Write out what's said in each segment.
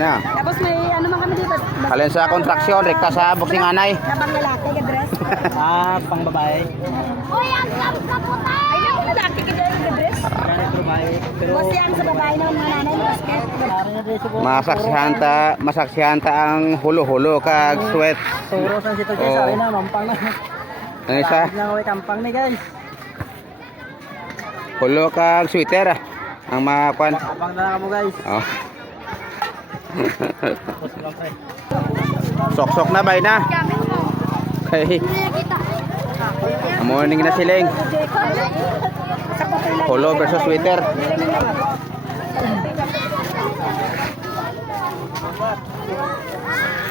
Ayun na. Tapos may ano man kami dito. Halin sa kontraksyon, rekta sa boxing anay. Kapang lalaki ka dress. Pang babae. Uy, ang sa puta! Ay, ako lalaki ka dress. Ganit babae. Pero Kasi ang sa babae ng mga nanay mo basket. Masaksihan ta ang hulo-hulo kag sweat. Suros ang sito guys. Sabi na, mampang na. Ang isa, Nang kampang ni guys. hulo kag sweater. Ang makuan. Kampang na lang mo guys. Oh. Sok-sok na bay na. Okay. Morning na siling. Hulo versus sweater.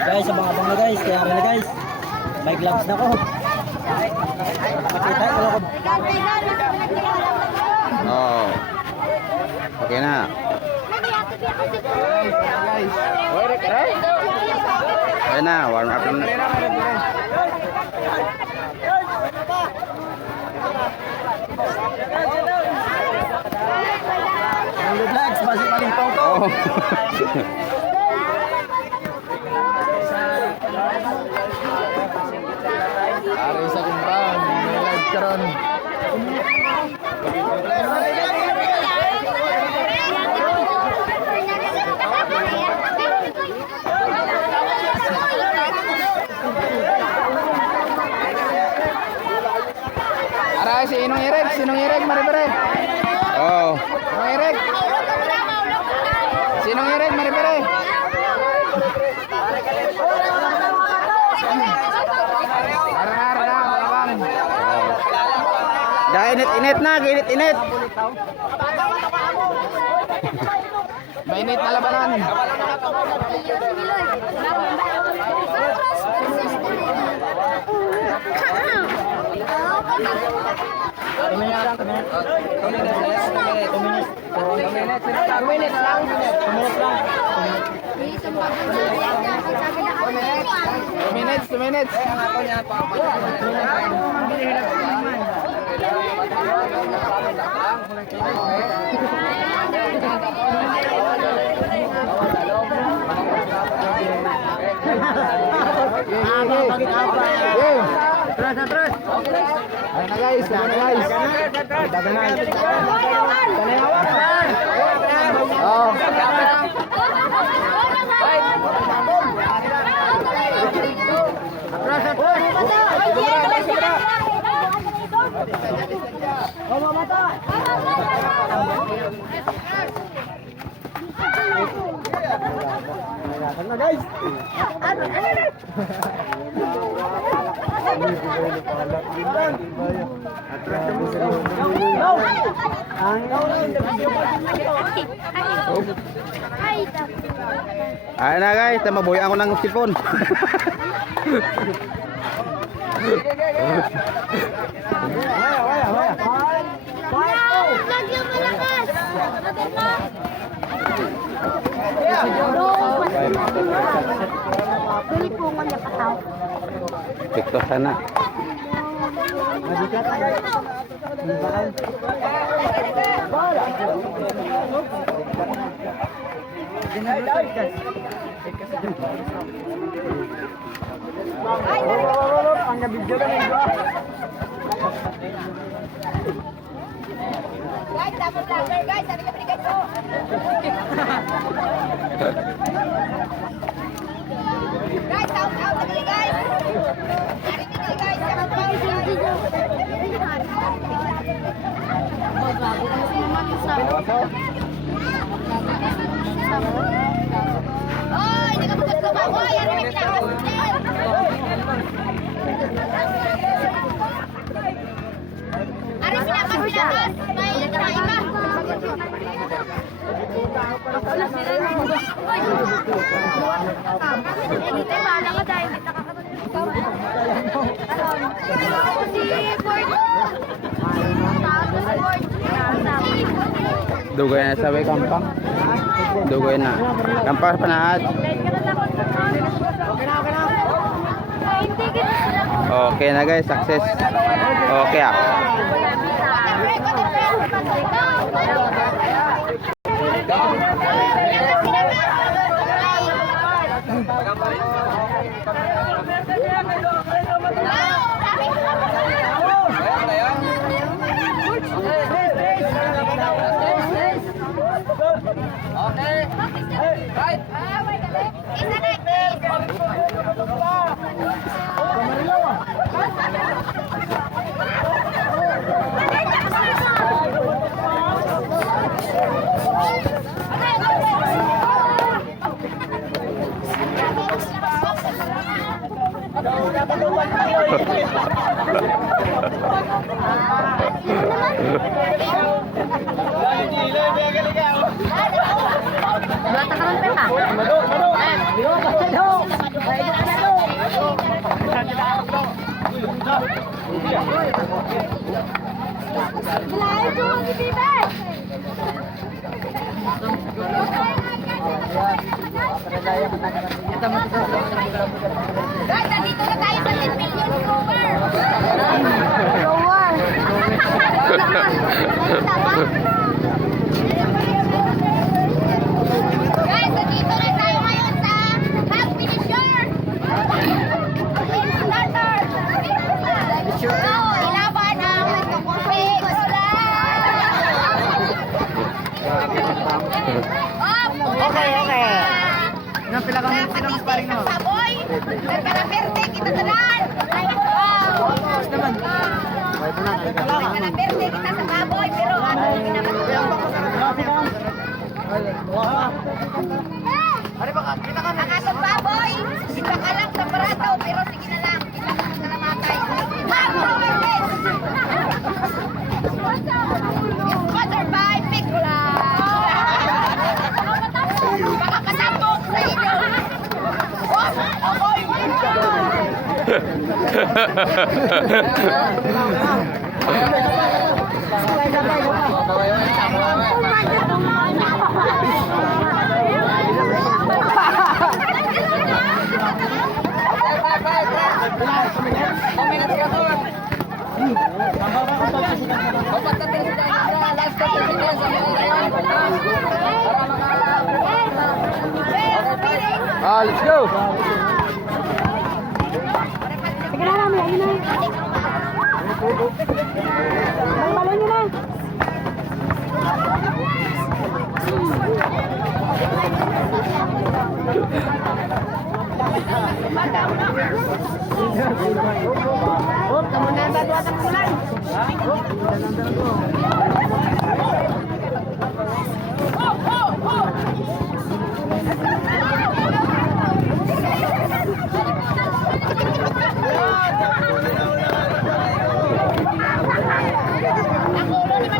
Guys, abang-abang na guys. Kaya rin na guys. May gloves na ko. Makita ko lang ko. Oh. Okay na. Ayun na, warm up na. Ang vlogs, basi palipaw ko. Oh. Ari sa compound, may live karon. Aray, sinong Irek, maribere. Oh. Sinong Irek? Sinong Irek, maribere? Ara-ara na, malabang. Dah init na, init. Mainit na labanan. Two minutes. Terus. Ayo na guys. Oh. Guys. Ayan na guys, mabuhay ako ng sipon. TikTok sana. Ang nabidyo ka na Guys, dapat vlogger guys. Ano ka pinigay ko? Guys, out lagi guys. Hari ini guys, sama oh, ini kamu ke bawah ya, ini pindah. Ari pindah. May terakhir ka. Ini teh mana ka dahil kita Dugay na sa way kampang. Dugay na. Kampang panaad. Okay na guys, success. Okay ah. Guys, nandito na tayo sa 10 million viewer. Guys, nandito na tayo ngayon sa half finisher. Starter. So, ilaban ang fix. Okay. Napila kami sino mas paring no? Saboy. Nagkalaperte kita tanan. Wow. Naman. Nagkalaperte kita sa baboy pero ano ginawa? Ari ba kita ka Ang atong baboy, kita ka lang sa barato, pero sige na lang, kita ka lang namatay. Mag-progress! Sponsored by Piccola! Makakasabog sa inyo! Ako'y Let's go. ang ulo ni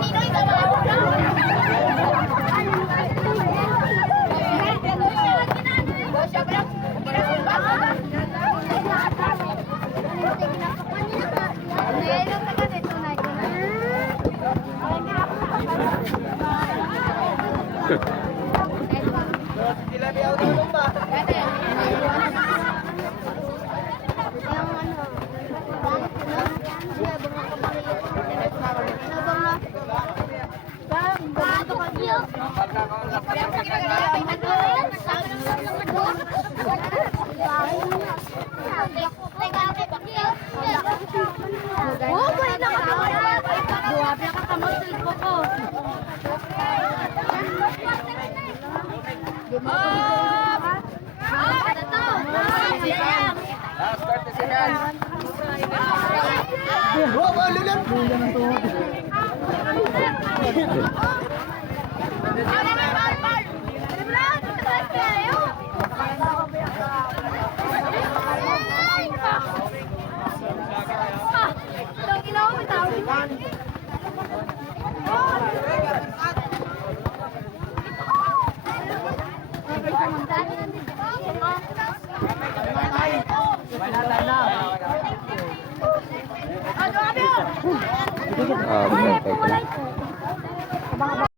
Maninoy, tama ako na.